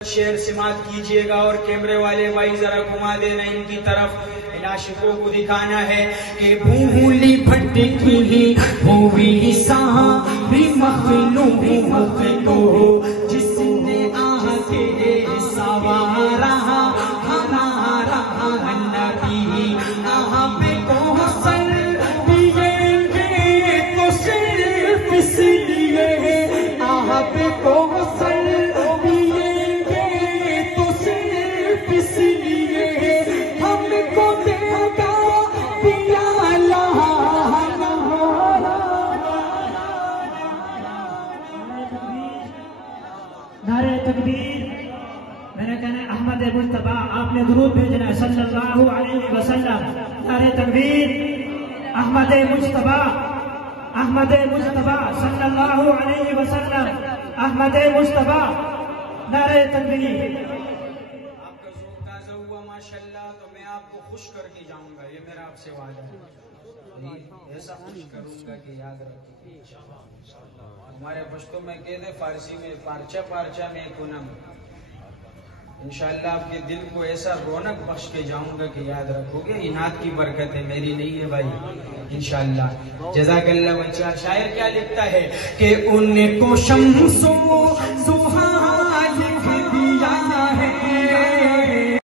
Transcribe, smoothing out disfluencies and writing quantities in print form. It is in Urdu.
شیئر سماعت کیجئے گا اور کیمرے والے بھائی ذرا گھما دینا ان کی طرف. ان عاشقوں کو دکھانا ہے کہ بھولی بھٹکی ہوئی ساری مخلوق کو جس نے آ کے سوارا ہمارا نبی. آپ کو سر دیے گے تو صرف اس لیے آپ کو سر نعرہ تکبیر. میرا کہنا ہے احمد مجتبیٰ آپ نے درود بھیجنا ہے صلی اللہ علیہ وسلم. نعرہ تکبیر. احمد مجتبیٰ احمد مجتبیٰ صلی اللہ علیہ وسلم. احمد مجتبیٰ. نعرہ تکبیر. آپ کا ذوق تازہ ہوا ماشاءاللہ تو میں آپ کو خوش کر کے جاؤں گا. یہ میرا آپ سے وعدہ ہے. ایسا خوش کروں گا کہ یاد رکھیں. ہمارے پشتوں میں کہتے فارسی میں پارچا پارچا میں کنم. انشاءاللہ آپ کے دل کو ایسا رونق بخش کے جاؤں گا کہ یاد رکھو گے. یہ نعت کی برکت ہے میری نہیں ہے بھائی انشاءاللہ. جزاک اللہ. بچہ شاعر کیا لکھتا ہے کہ ان کو شمس و ضحیٰ لکھ دیا ہے